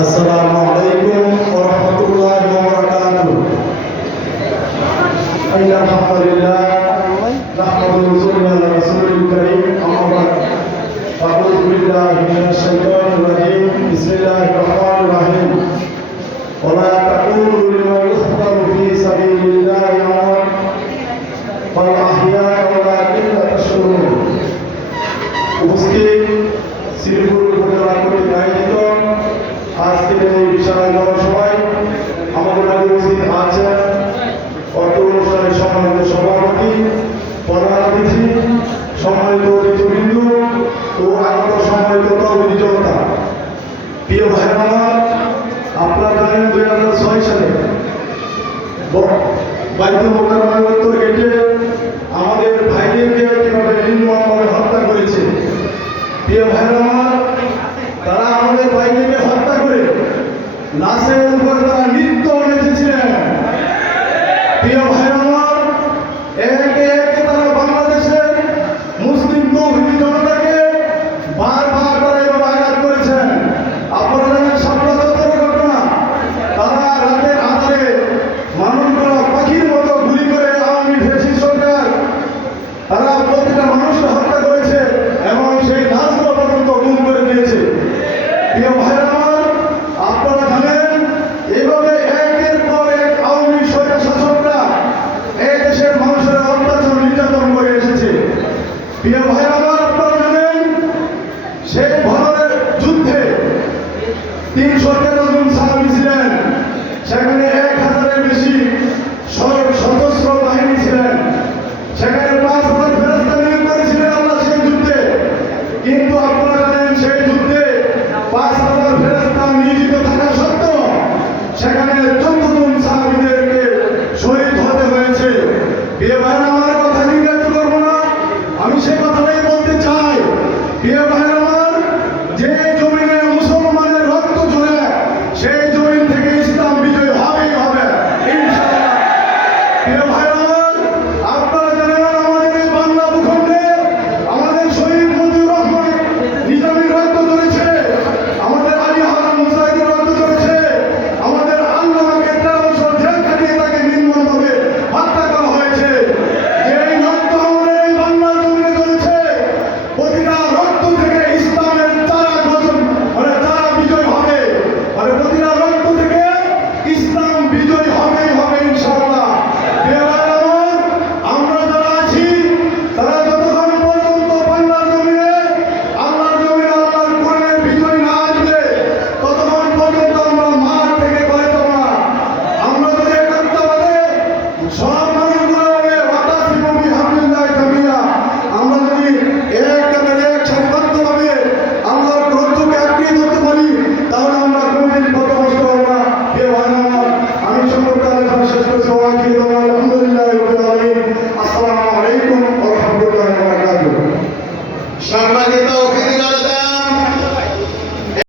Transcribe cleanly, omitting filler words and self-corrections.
আসসালামু আলাইকুম ওয়া রাহমাতুল্লাহি ওয়া বারাকাতুহু। আলহামদুলিল্লাহ নাহমাদুহু ওয়া নুসাল্লি আলা রাসূলিল কারীম আম্মা বা'দ। আউযু বিল্লাহি মিনাশ শাইতানির রাজীম। বিসমিল্লাহির রাহমানির রাহিম। ওয়া লা তাকুলু লিমা ইউহতারু ফি সাবিলিল্লাহি আমওয়াত বাল আহইয়া ওয়ালাকিন লা তাশউরুন। উপস্থিত শ্রীপুর উপজেলা কর্তৃক আয়োজিত আজকের এই বিশাল জনসভায় আমাদের মাঝে উপস্থিত আছেন অর্থ অনুষ্ঠানের সম্মানিত সভাপতি, প্রধান অতিথি, সম্মানিত অতিথিবৃন্দ ও আগত সম্মানিত তৌহিদি জনতা। প্রিয় ভাইরা আমার, আপনারা জানেন 2006 সালে বাইতুল মোকাররমের উত্তর গেটে আমাদের ভাইদেরকে কিভাবে নির্মমভাবে হত্যা করেছে। প্রিয় ভাইরা আমার, তারা আমাদের ভাইদেরকে হত্যা করে লাশের উপরে তারা নৃত্য নেচেছিলেন। প্রিয় ভাইরা আমার, একে একে তারা বাংলাদেশের মুসলিম তৌহিদি জনতাকে বারবার তারা এভাবে আঘাত করেছেন। আপনারা জানেন শাপলা চত্বরের ঘটনা, তারা রাতের আধারে মানুষগুলো পাখির মতো গুলি করে আওয়ামী ফ্যাসিস্ট সরকার তারা প্রতিটা মানুষকে হত্যা করেছে এবং সেই লাশগুলো পর্যন্ত গুম করে দিয়েছে। প্রিয় ভাইরা আমার, আপনারা জানেন এইভাবে একের পর এক আওয়ামী সরকার শাসকরা এই দেশের মানুষের অত্যাচার নির্যাতন করে এসেছে। প্রিয় ভাইরা আমার, আপনারা জানেন সেই ভারতের যুদ্ধে 300